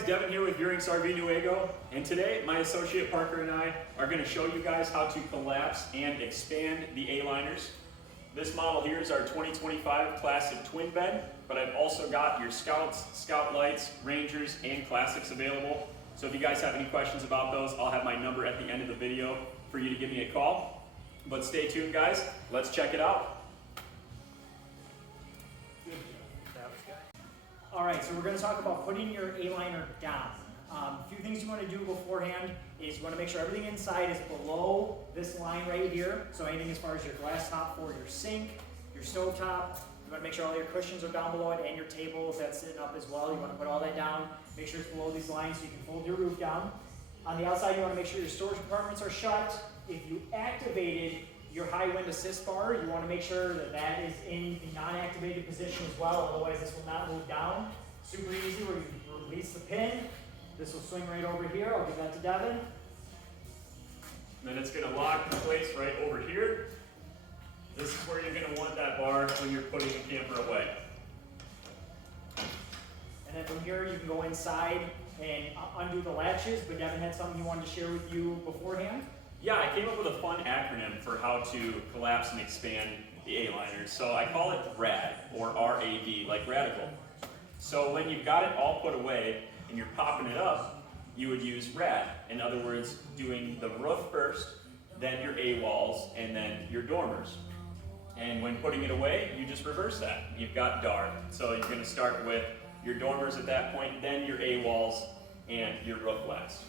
guys, Devon here with Veurink's RV Newaygo, and today my associate Parker and I are going to show you guys how to collapse and expand the ALINERs. This model here is our 2025 Classic Twin Bed, but I've also got your Scouts, Scout Lights, Rangers, and Classics available. So if you guys have any questions about those, I'll have my number at the end of the video for you to give me a call. But stay tuned, guys. Let's check it out. All right, so we're going to talk about putting your ALINER down. A few things you want to do beforehand is you want to make sure everything inside is below this line right here. So anything as far as your glass top for your sink, your stove top, you want to make sure all your cushions are down below it and your table, if that's sitting up as well. You want to put all that down. Make sure it's below these lines so you can fold your roof down. On the outside, you want to make sure your storage compartments are shut. If you activated your high wind assist bar, you want to make sure that that is in the non-activated position as well, otherwise this will not move down. Super easy where you release the pin. This will swing right over here. I'll give that to Devon. And then it's going to lock in place right over here. This is where you're going to want that bar when you're putting the camper away. And then from here you can go inside and undo the latches, but Devon had something he wanted to share with you beforehand. Yeah, I came up with a fun acronym for how to collapse and expand the ALINERs. So I call it RAD, or R-A-D, like radical. So when you've got it all put away and you're popping it up, you would use RAD. In other words, doing the roof first, then your A-walls, and then your dormers. And when putting it away, you just reverse that. You've got DAR. So you're going to start with your dormers at that point, then your A-walls, and your roof last.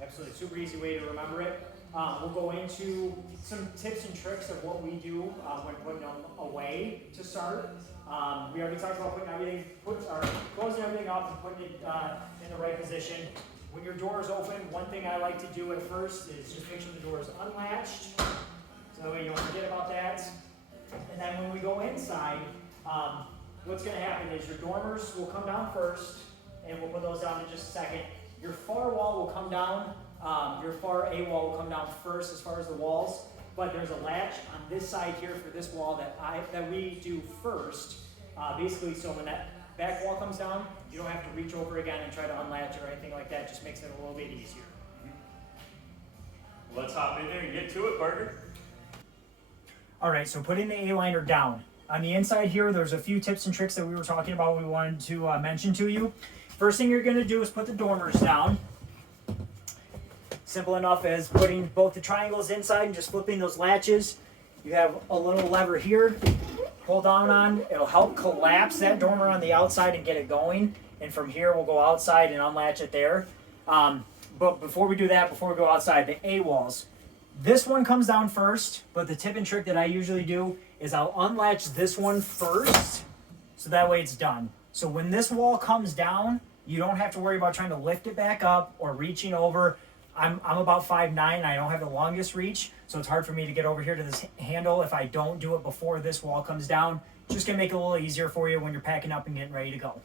Absolutely, super easy way to remember it. We'll go into some tips and tricks of what we do when putting them away to start. We already talked about putting everything, closing everything up and putting it in the right position. When your door is open, one thing I like to do at first is just make sure the door is unlatched, so that way you don't forget about that. And then when we go inside, what's going to happen is your dormers will come down first, and we'll put those down in just a second. Your far wall will come down, your far A wall will come down first as far as the walls, but there's a latch on this side here for this wall that we do first. Basically, so when that back wall comes down, you don't have to reach over again and try to unlatch or anything like that. It just makes it a little bit easier. Let's hop in there and get to it, Parker. All right, so putting the ALINER down. On the inside here, there's a few tips and tricks that we were talking about we wanted to mention to you. First thing you're going to do is put the dormers down. Simple enough as putting both the triangles inside and just flipping those latches. You have a little lever here, pull down on, it'll help collapse that dormer on the outside and get it going. And from here we'll go outside and unlatch it there. But before we do that, before we go outside, the A-walls. This one comes down first, but the tip and trick that I usually do is I'll unlatch this one first, so that way it's done. So when this wall comes down, you don't have to worry about trying to lift it back up or reaching over. I'm about 5'9", I don't have the longest reach, so it's hard for me to get over here to this handle if I don't do it before this wall comes down. Just gonna make it a little easier for you when you're packing up and getting ready to go.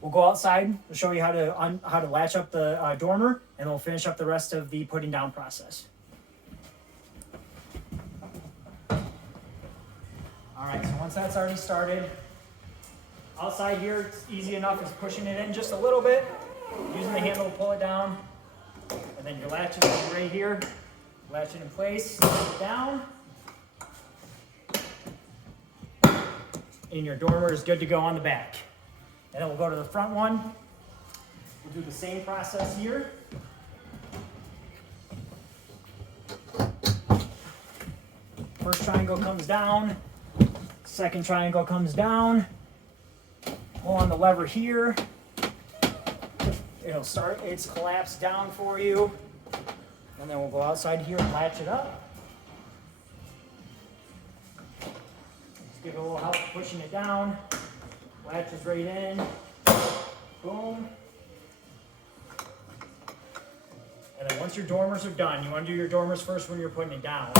We'll go outside, we'll show you how to latch up the dormer, and we'll finish up the rest of the putting down process. All right, so once that's already started, outside here, it's easy enough as pushing it in just a little bit, using the handle to pull it down, and then your latch is right here. Latch it in place, pull it down, and your dormer is good to go on the back. And then we'll go to the front one. We'll do the same process here. First triangle comes down, second triangle comes down. Pull on the lever here. It'll start its collapse down for you. And then we'll go outside here and latch it up. Just give it a little help pushing it down. Latches right in. Boom. And then once your dormers are done, you want to do your dormers first when you're putting it down.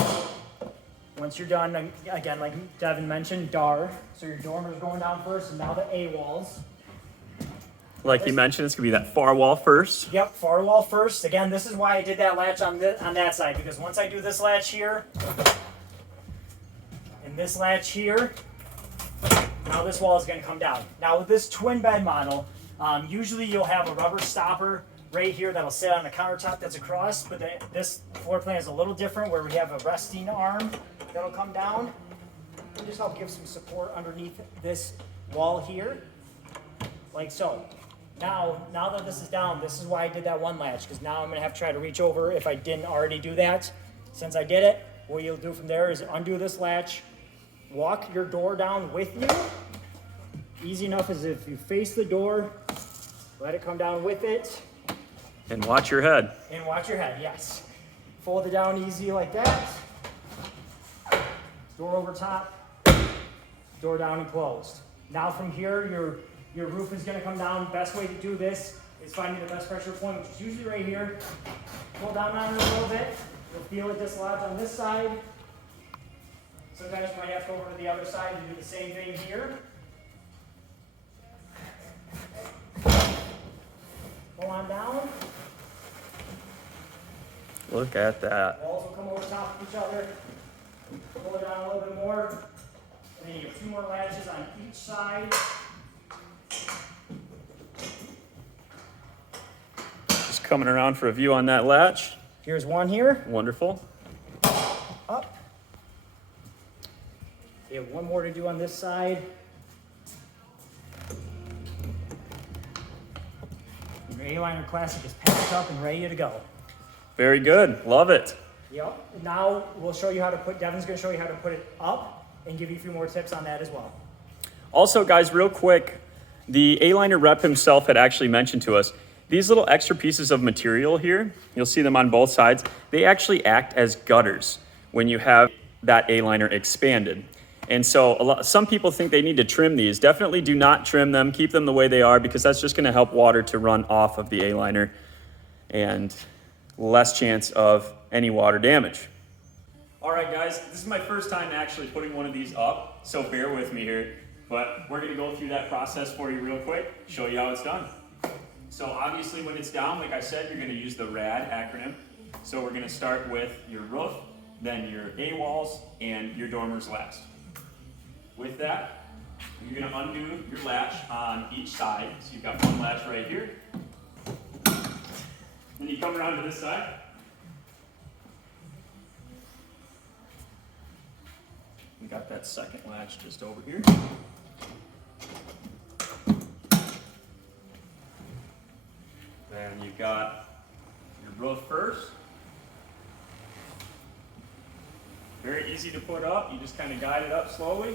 Once you're done, again, like Devon mentioned, DAR. So your dormer's going down first, and now the A-walls. Like you mentioned, it's going to be that far wall first. Yep, far wall first. Again, this is why I did that latch on that side, because once I do this latch here, and this latch here, now this wall is going to come down. Now with this twin bed model, Usually you'll have a rubber stopper right here that'll sit on the countertop that's across, but this floor plan is a little different where we have a resting arm that'll come down and just help give some support underneath this wall here, like so. Now that this is down, this is why I did that one latch, because now I'm gonna have to try to reach over if I didn't already do that. Since I did it, what you'll do from there is undo this latch, walk your door down with you. Easy enough as if you face the door, let it come down with it. And watch your head. And watch your head, yes. Fold it down easy like that. Door over top, door down and closed. Now from here, your roof is gonna come down. Best way to do this is finding the best pressure point, which is usually right here. Pull down on it a little bit. You'll feel it dislodge on this side. Sometimes you might have to go over to the other side and do the same thing here. Pull on down. Look at that. Walls will come over top of each other. Pull it down a little bit more. And then you have 2 more latches on each side. Just coming around for a view on that latch. Here's one here. Wonderful. Up. You have 1 more to do on this side. Your A-Liner Classic is packed up and ready to go. Very good. Love it. Yep. Now we'll show you how to Devin's going to show you how to put it up and give you a few more tips on that as well. Also, guys, real quick, the A-Liner rep himself had actually mentioned to us, these little extra pieces of material here, you'll see them on both sides, they actually act as gutters when you have that A-Liner expanded. And so some people think they need to trim these. Definitely do not trim them. Keep them the way they are, because that's just going to help water to run off of the A-Liner and less chance of any water damage. All right, guys, this is my first time actually putting one of these up, so bear with me here. But we're going to go through that process for you real quick, show you how it's done. So obviously when it's down, like I said, you're going to use the RAD acronym. So we're going to start with your roof, then your A-walls, and your dormers last. With that, you're going to undo your latch on each side. So you've got one latch right here. Then you come around to this side. We got that second latch just over here. Then you've got your roof first. Very easy to put up. You just kind of guide it up slowly.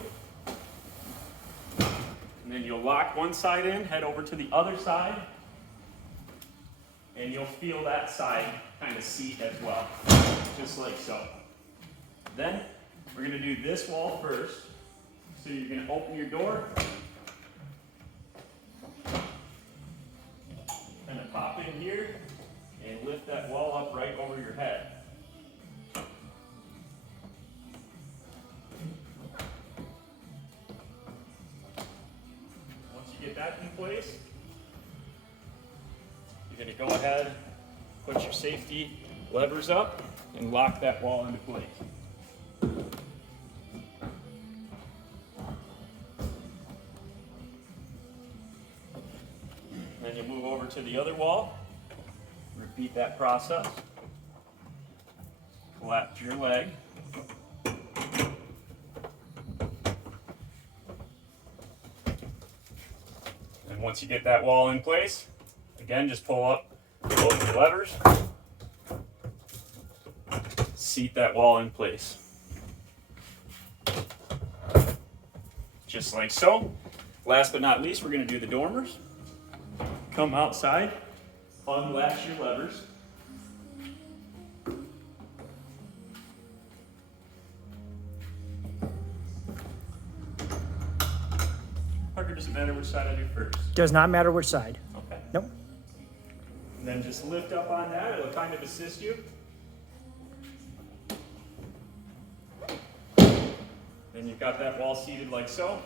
And then you'll lock one side in, head over to the other side, and you'll feel that side kind of seat as well, just like so. Then we're going to do this wall first. So you're going to open your door, kind of pop in here, and lift that wall up right over your head. That in place, you're going to go ahead, put your safety levers up, and lock that wall into place. Then you move over to the other wall, repeat that process, collapse your leg. And once you get that wall in place, again, just pull up both your levers, seat that wall in place. Just like so. Last but not least, we're going to do the dormers. Come outside, unlatch your levers. Parker, does it matter which side I do first? Does not matter which side. Okay. Nope. And then just lift up on that. It'll kind of assist you. Then you've got that wall seated like so.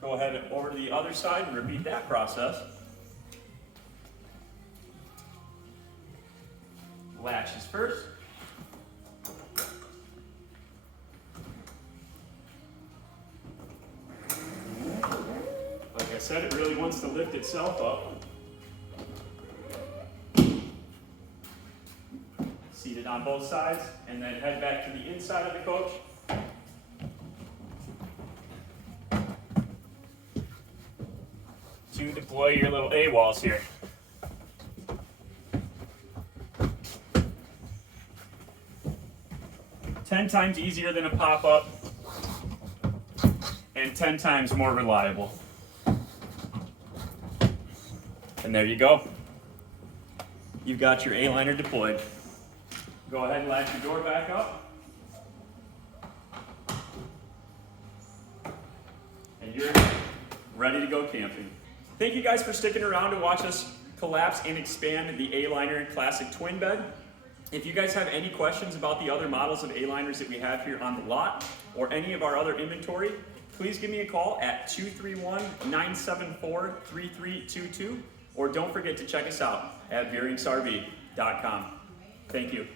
Go ahead and over to the other side and repeat that process. Latches first. Like I said, it really wants to lift itself up. Seated on both sides, and then head back to the inside of the coach. To deploy your little A-walls here. Ten times easier than a pop-up, and 10 times more reliable. And there you go. You've got your A-liner deployed. Go ahead and latch your door back up. And you're ready to go camping. Thank you guys for sticking around to watch us collapse and expand the A-liner Classic Twin Bed. If you guys have any questions about the other models of A-liners that we have here on the lot, or any of our other inventory, please give me a call at 231-974-3322, or don't forget to check us out at veurinksrv.com. Thank you.